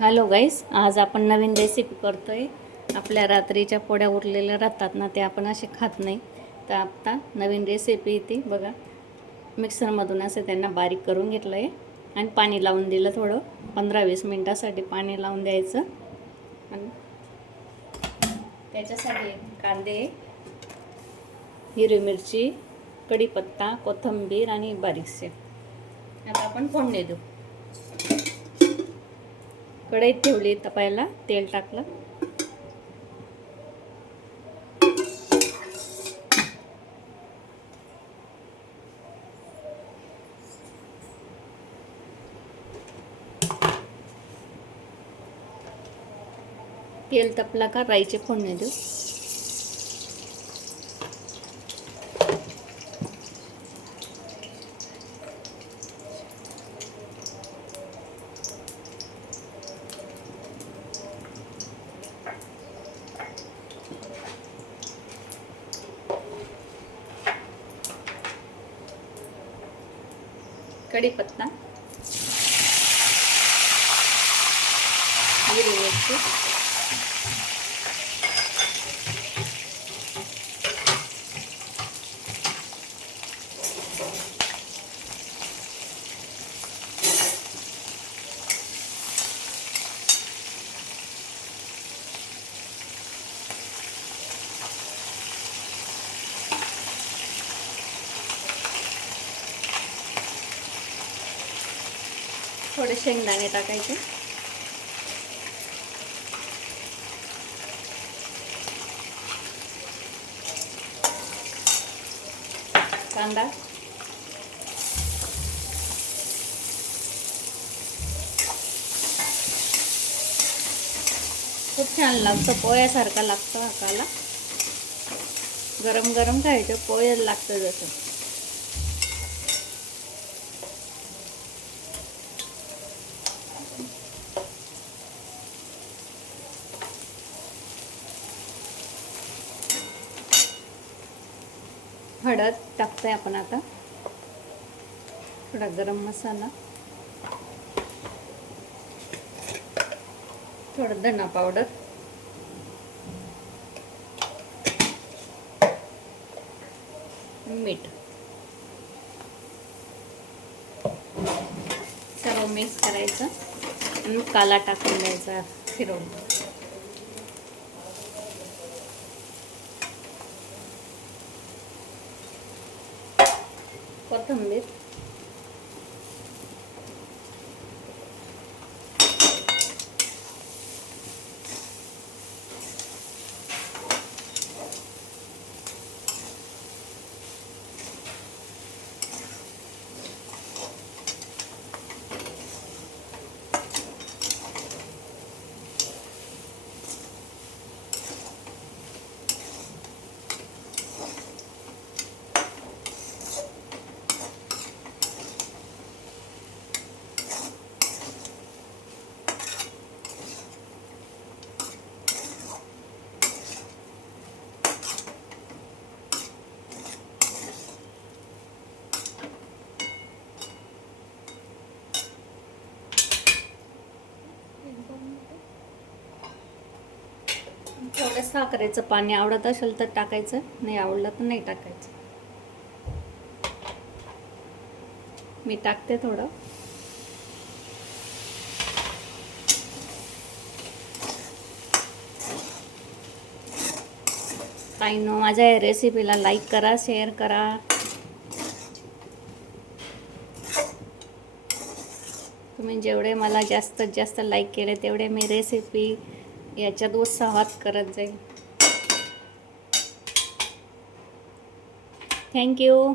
Hello गाईस, आज आपण नवीन recipe करतोय। आपल्या रात्रीच्या पोळ्या उरलेल्या राहतात ना, ते आपण असे खात नाही। तर आता नवीन रेसिपी ती बघा, मिक्सरमधून असे त्यांना बारीक करून घेतलं आहे आणि पाणी लावून दिलं। थोडं 15-20 मिनिटासाठी पाणी लावून द्यायचं आणि त्याच्यासाठी कांदे, हिरवी मिरची, कढीपत्ता, कोथिंबीर आणि बारीकसे आता आपण फोडणी देऊ। कढईत ठेवली, तपायला तेल टाकलं, तेल तपला का राईचे फोडणी देऊ। कढीपत्ता, हिरवी मिरची, थोडे शेंगदाणे टाकायचे, कांदा, खूप छान लागतं, पोह्यासारखा लागतं। हाकाला गरम गरम खायचं, पोहे लागतं जसं। हळद टाकतोय आपण आता, थोडा गरम मसाला, थोडं धना पावडर, मीठ, सर्व मिक्स करायचं आणि काला टाकून द्यायचा फिरवून। कोथिंबीर, थोडं साखरेचं पाणी आवडत असेल तर टाकायचं, नाही आवडलं तर नाही टाकायचं। मी टाकते थोडं। ताईंनो, माझ्या या रेसिपीला लाईक करा, शेअर करा। तुम्ही जेवढे मला जास्तीत जास्त लाईक केले, तेवढे मी रेसिपी याच्यात उत्साहात करत जाईल। थँक्यू।